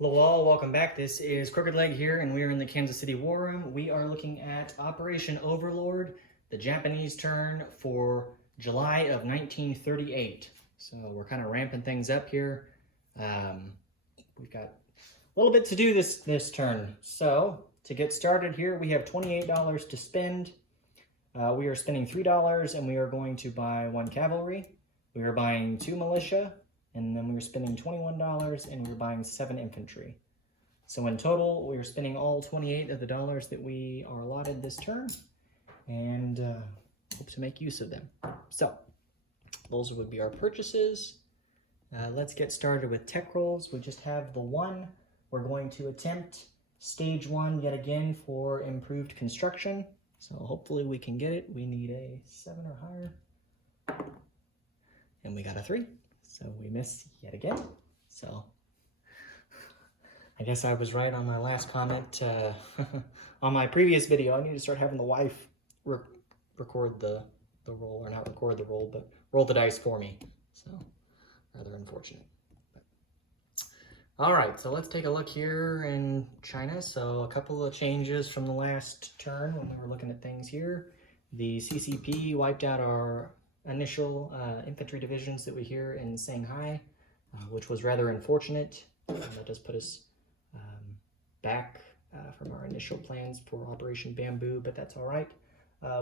Hello all, welcome back. This is Crooked Leg here, and we are in the Kansas City War Room. We are looking at Operation Overlord, the Japanese turn for July of 1938. So we're kind of ramping things up here. We've got a little bit to do this turn. So to get started here, we have $28 to spend. We are spending $3, and we are going to buy 1 cavalry. We are buying 2 militia. And then we were spending $21 and we were buying 7 infantry. So in total, we are spending all 28 of the dollars that we are allotted this turn and hope to make use of them. So those would be our purchases. Let's get started with tech rolls. We just have the 1. We're going to attempt stage 1 yet again for improved construction. So hopefully we can get it. We need a 7 or higher. And we got a 3. So we missed yet again. So I guess I was right on my last comment. On my previous video, I need to start having the wife record the roll, or not record the roll, but roll the dice for me. So rather unfortunate. But, all right, so let's take a look here in China. So a couple of changes from the last turn when we were looking at things here. The CCP wiped out our initial infantry divisions that we hear in Shanghai, which was rather unfortunate. That does put us back from our initial plans for Operation Bamboo, but that's all right.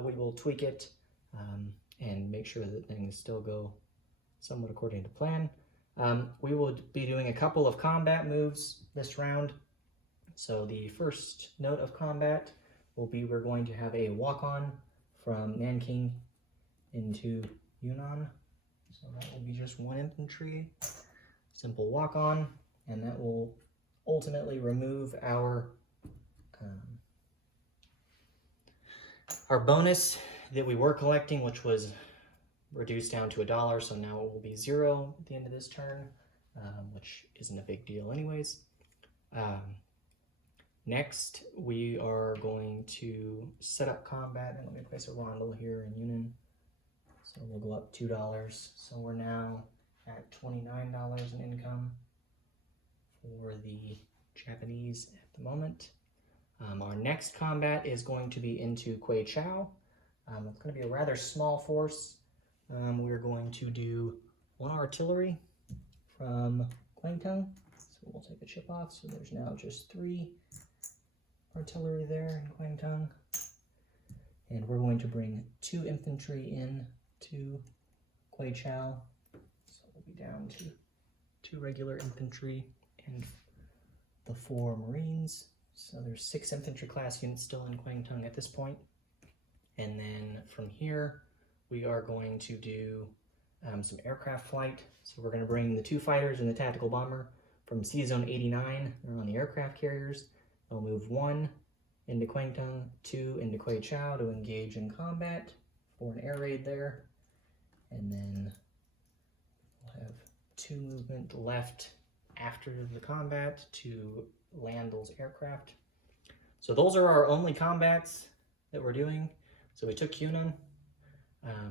We will tweak it and make sure that things still go somewhat according to plan. We will be doing a couple of combat moves this round. So the first note of combat will be we're going to have a walk-on from Nanking into Yunnan. So that will be just 1 infantry, simple walk-on, and that will ultimately remove our bonus that we were collecting, which was reduced down to $1, so now it will be 0 at the end of this turn, which isn't a big deal anyways. Next, we are going to set up combat, and let me place a rondel here in Yunnan. So we'll go up $2. So we're now at $29 in income for the Japanese at the moment. Our next combat is going to be into Kweichow. It's going to be a rather small force. We're going to do 1 artillery from Kwangtung. So we'll take a chip off. So there's now just 3 artillery there in Kwangtung. And we're going to bring 2 infantry in to Kweichow. So we'll be down to 2 regular infantry and the 4 Marines. So there's 6 infantry class units still in Kwangtung at this point. And then from here, we are going to do some aircraft flight. So we're going to bring the 2 fighters and the tactical bomber from Sea Zone 89. They're on the aircraft carriers. They'll move 1 into Kwangtung, 2 into Kweichow to engage in combat for an air raid there. And then we'll have 2 movement left after the combat to land those aircraft. So those are our only combats that we're doing. So we took Yunnan,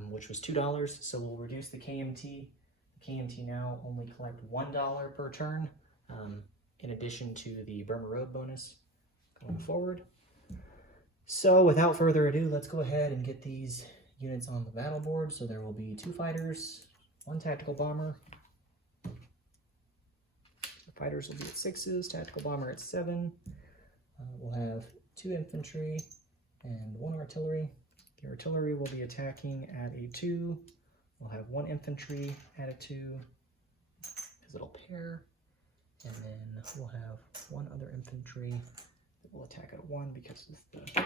which was $2, so we'll reduce the KMT. The KMT now only collect $1 per turn, in addition to the Burma Road bonus going forward. So without further ado, let's go ahead and get these units on the battle board. So there will be 2 fighters, 1 tactical bomber. The fighters will be at 6s, tactical bomber at 7. We'll have 2 infantry and 1 artillery. The artillery will be attacking at a 2. We'll have 1 infantry at a 2, because it'll pair. And then we'll have 1 other infantry that will attack at 1 because of the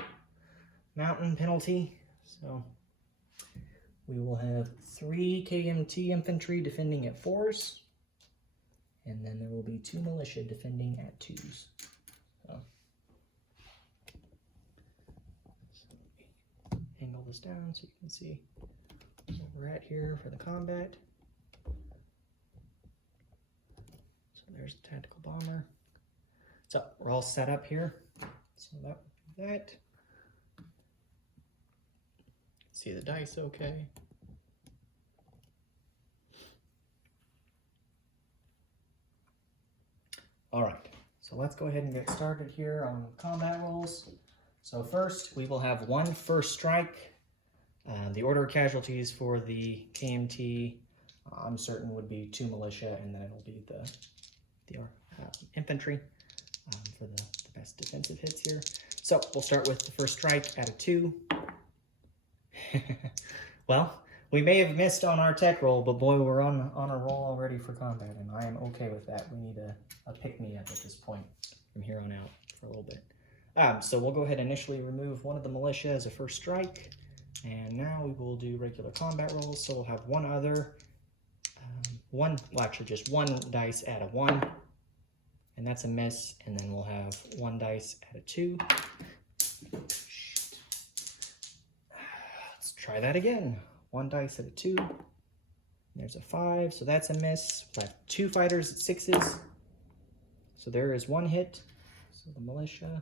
mountain penalty. So we will have 3 KMT infantry defending at 4s, and then there will be 2 militia defending at 2s. So angle this down so you can see where we're at here for the combat. So there's the tactical bomber. So we're all set up here. So that. See the dice okay. All right, So let's go ahead and get started here on combat rolls. So first, we will have one first strike. The order of casualties for the KMT, I'm certain, would be 2 militia, and then it'll be the infantry for the best defensive hits here. So we'll start with the first strike at a 2. Well, we may have missed on our tech roll, but boy, we're on a roll already for combat, and I am okay with that. We need a pick-me-up at this point from here on out for a little bit. So we'll go ahead and initially remove one of the militia as a first strike, and now we will do regular combat rolls. So we'll have one other, just one dice at a 1, and that's a miss, and then we'll have one dice at a 2. Let's try that again. One dice at a 2. There's a 5, so that's a miss. We'll have 2 fighters at 6s. So there is 1 hit. So the militia.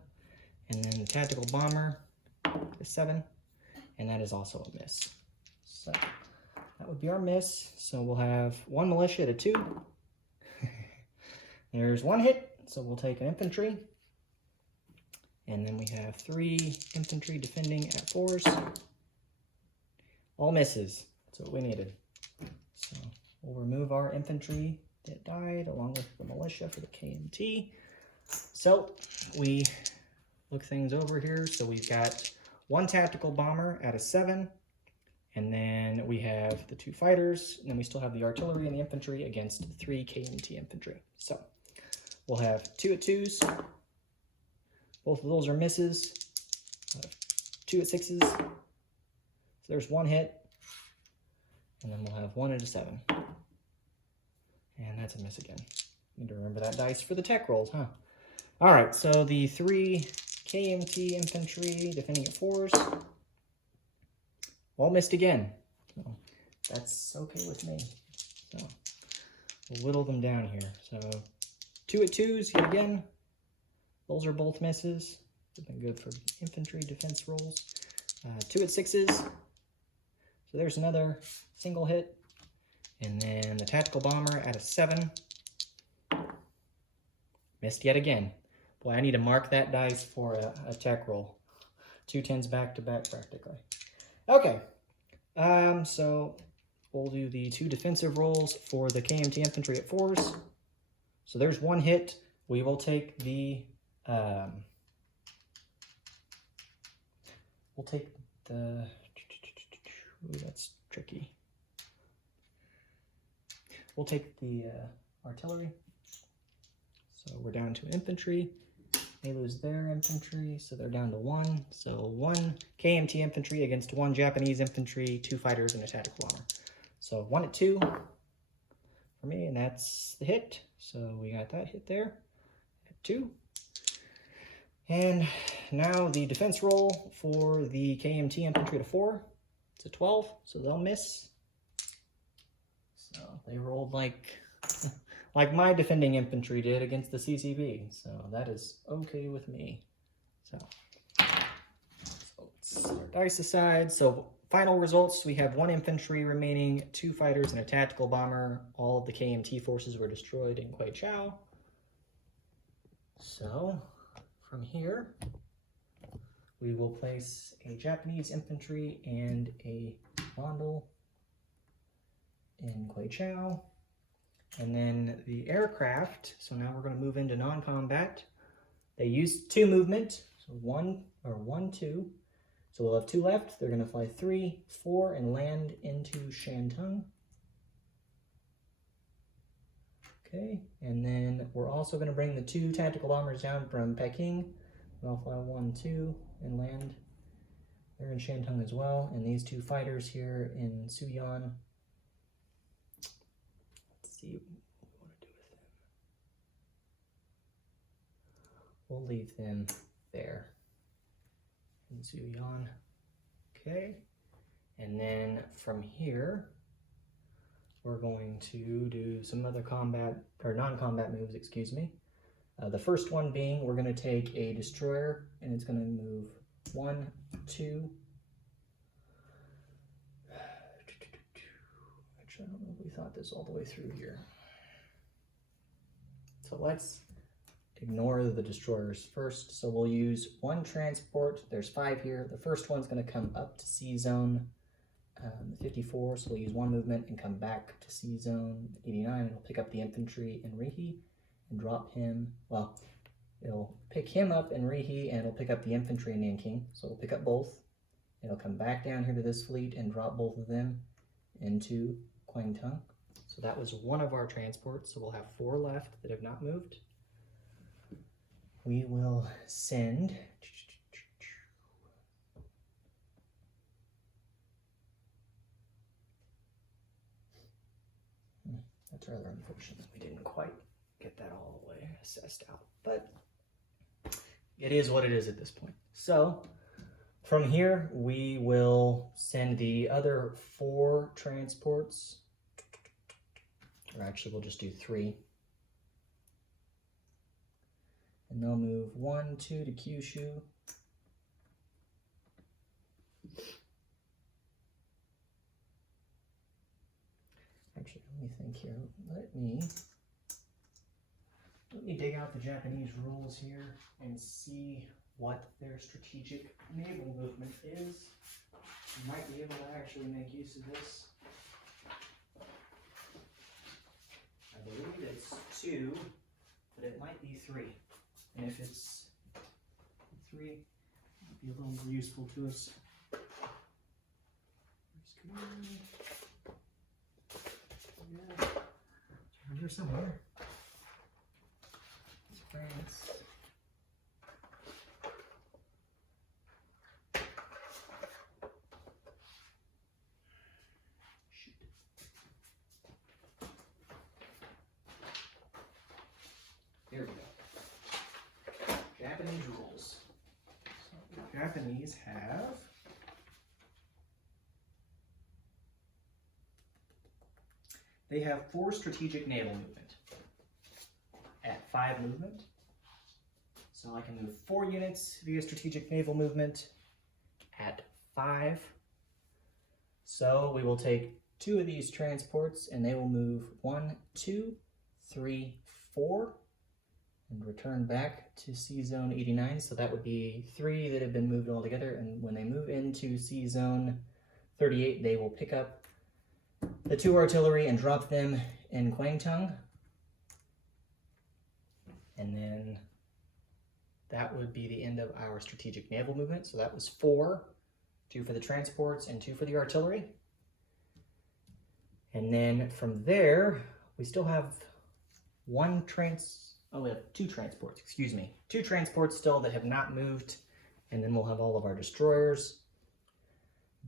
And then the tactical bomber is 7. And that is also a miss. So that would be our miss. So we'll have 1 militia at a 2. There's 1 hit. So we'll take an infantry. And then we have 3 infantry defending at 4s. All misses. That's what we needed. So we'll remove our infantry that died along with the militia for the KMT. So we look things over here. So we've got 1 tactical bomber at a 7. And then we have the 2 fighters. And then we still have the artillery and the infantry against 3 KMT infantry. So we'll have 2 at 2s. Both of those are misses. 2 at 6s. So there's 1 hit, and then we'll have 1 at a 7. And that's a miss again. Need to remember that dice for the tech rolls, huh? All right, so the 3 KMT infantry defending at 4s, all missed again. So that's okay with me. So we'll whittle them down here. So 2 at 2s yet again. Those are both misses. They've been good for infantry defense rolls. 2 at 6s. So there's another single hit. And then the tactical bomber at a 7. Missed yet again. Boy, I need to mark that dice for a tech roll. 2 10s back to back practically. Okay. So we'll do the 2 defensive rolls for the KMT infantry at 4s. So there's 1 hit. We will take the ooh, that's tricky. We'll take the artillery. So we're down to infantry. They lose their infantry, so they're down to 1. So 1 KMT infantry against 1 Japanese infantry, 2 fighters, and a tactical bomber. So 1 at 2 for me, and that's the hit. So we got that hit there at 2. And now the defense roll for the KMT infantry to 4. It's a 12, so they'll miss. So they rolled like my defending infantry did against the CCB. So that is okay with me. So let's set our dice aside. So final results, we have 1 infantry remaining, 2 fighters, and a tactical bomber. All of the KMT forces were destroyed in Kwai Chao. So from here, we will place a Japanese infantry and a Bondel in Kwai Chao. And then the aircraft, so now we're going to move into non-combat. They use 2 movement, so 1, 2. So we'll have 2 left. They're going to fly 3, 4, and land into Shantung. Okay, and then we're also going to bring the 2 tactical bombers down from Peking. They'll fly 1, 2, and land. They're in Shantung as well. And these 2 fighters here in Suyan. Let's see what we want to do with them. We'll leave them there in Suyan. Okay, and then from here, we're going to do some other combat, or non-combat moves, excuse me. The first one being, we're going to take a destroyer, and it's going to move 1, 2. Actually, I don't know if we thought this all the way through here. So let's ignore the destroyers first. So we'll use one transport. There's 5 here. The first one's going to come up to C zone 54. So we'll use one movement and come back to C zone 89. It'll pick up the infantry in Rihi and drop him. Well, it'll pick him up in Rihi and it'll pick up the infantry in Nanking. So it'll pick up both. It'll come back down here to this fleet and drop both of them into Kwangtung. So that was one of our transports. So we'll have 4 left that have not moved. We will send that's rather unfortunate. We didn't quite get that all the way assessed out, but it is what it is at this point. So from here, we will send the other 4 transports, or actually we'll just do 3. And they'll move 1, 2 to Kyushu. Actually, let me think here. Let me dig out the Japanese rules here and see what their strategic naval movement is. You might be able to actually make use of this. I believe it's 2, but it might be 3. And if it's 3, it might be a little more useful to us. Yeah. Around here somewhere. It's France. Shoot. Here we go. Japanese rules. So the Japanese have they have 4 strategic naval movement at 5 movement. So I can move 4 units via strategic naval movement at 5. So we will take 2 of these transports and they will move 1, 2, 3, 4. And return back to C zone 89. So that would be 3 that have been moved all together. And when they move into C zone 38, they will pick up the 2 artillery and drop them in Kwangtung. And then that would be the end of our strategic naval movement. So that was 4, 2 for the transports and 2 for the artillery. And then from there, we still have we have 2 transports, excuse me. 2 transports still that have not moved, and then we'll have all of our destroyers.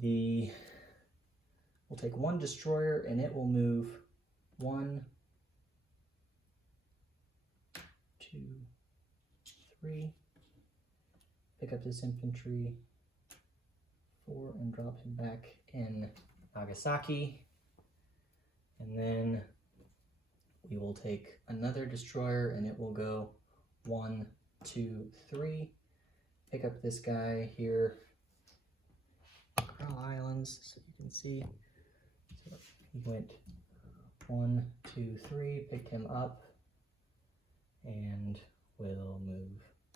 We'll take 1 destroyer, and it will move 1, 2, 3. Pick up this infantry, 4, and drop him back in Nagasaki. And then we will take another destroyer and it will go 1, 2, 3. Pick up this guy here, Coral Islands, so you can see. So he went 1, 2, 3, picked him up, and we'll move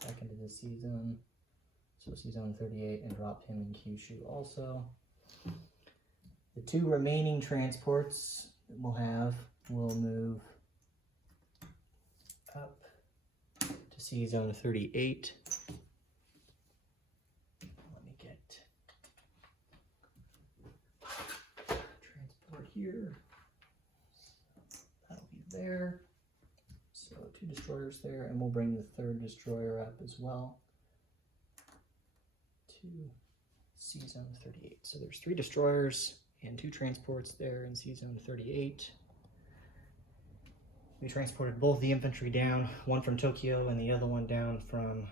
back into the C zone. So C zone 38 and drop him in Kyushu also. The 2 remaining transports that we'll have will move up to C zone 38. Let me get transport here. That'll be there. So 2 destroyers there, and we'll bring the 3rd destroyer up as well to C zone 38. So there's 3 destroyers and 2 transports there in C zone 38. We transported both the infantry down, one from Tokyo and the other one down from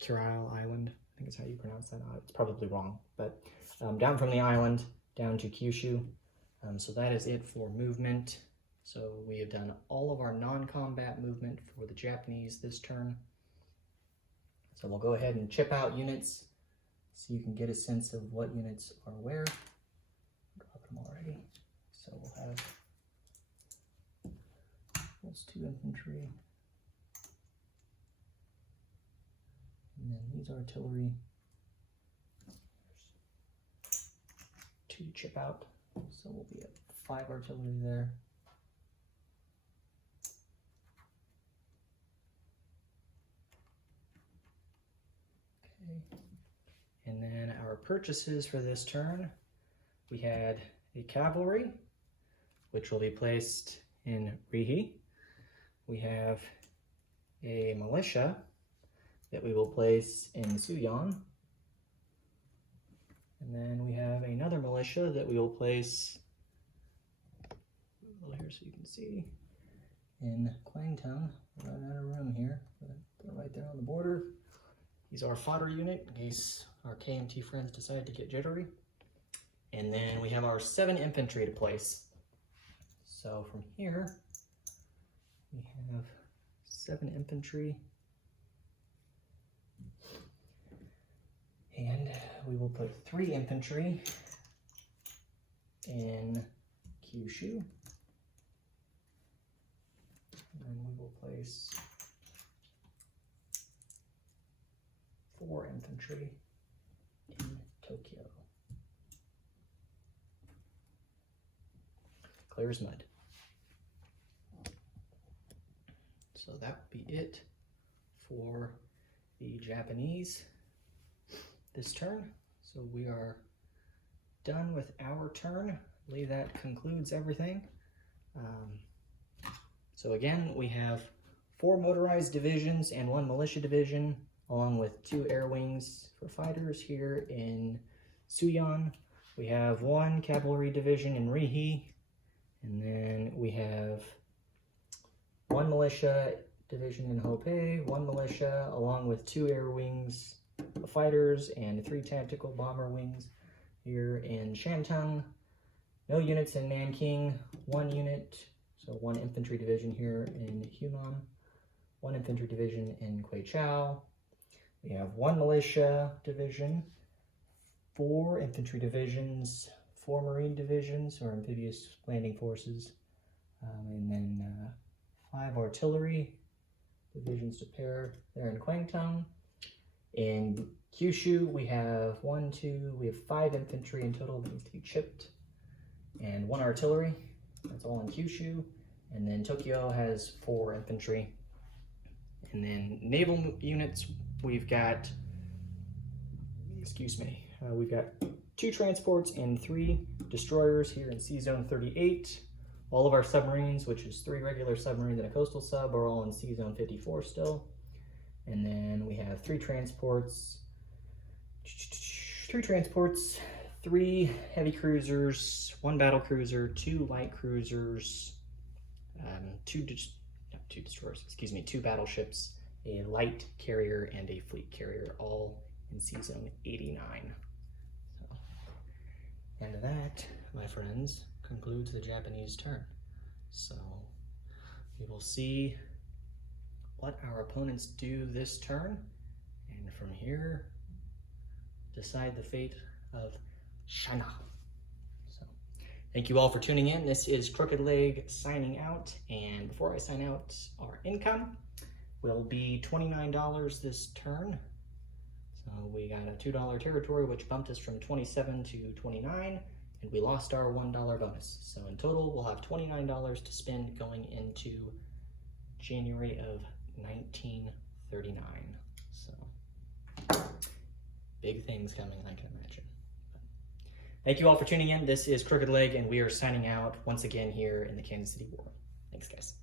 Kurile Island. I think is how you pronounce that. It's probably wrong, but down from the island down to Kyushu. So that is it for movement. So we have done all of our non-combat movement for the Japanese this turn. So we'll go ahead and chip out units so you can get a sense of what units are where. Drop them already. So we'll have That's 2 infantry. And then these artillery. 2 chip out, so we'll be at 5 artillery there. Okay. And then our purchases for this turn, we had a cavalry, which will be placed in Rihi. We have a militia that we will place in Suyon. And then we have another militia that we will place here so you can see in Kwangtung. We're running out of room here, but they're right there on the border. These are our fodder unit in case our KMT friends decide to get jittery. And then we have our 7 infantry to place. So from here, we have 7 infantry. And we will put 3 infantry in Kyushu. And then we will place 4 infantry in Tokyo. Clear as mud. So that would be it for the Japanese this turn. So we are done with our turn. I believe that concludes everything. So again, we have 4 motorized divisions and 1 militia division, along with 2 air wings for fighters here in Suyon. We have 1 cavalry division in Rihi, and then we have 1 militia division in Hopei, 1 militia, along with 2 air wings fighters and 3 tactical bomber wings here in Shantung. No units in Nanking, 1 unit, so 1 infantry division here in Hunan, 1 infantry division in Kweichow. We have 1 militia division, 4 infantry divisions, 4 marine divisions or amphibious landing forces, and then 5 artillery divisions to pair there in Kwangtung. In Kyushu, we have 5 infantry in total that needs to be chipped, and 1 artillery. That's all in Kyushu. And then Tokyo has 4 infantry. And then naval units, we've got, we've got 2 transports and 3 destroyers here in Sea Zone 38. All of our submarines, which is 3 regular submarines and a coastal sub, are all in Sea Zone 54 still. And then we have 3 transports, 3 heavy cruisers, 1 battle cruiser, 2 light cruisers, 2 battleships, a light carrier, and a fleet carrier, all in Sea Zone 89. So, and that, my friends, concludes the Japanese turn. So we will see what our opponents do this turn, and from here, decide the fate of China. So, thank you all for tuning in. This is Crooked Leg signing out, and before I sign out, our income will be $29 this turn. So we got a $2 territory, which bumped us from 27 to 29, and we lost our $1 bonus. So in total, we'll have $29 to spend going into January of 1939. So big things coming, I can imagine. Thank you all for tuning in. This is Crooked Leg, and we are signing out once again here in the Kansas City War. Thanks, guys.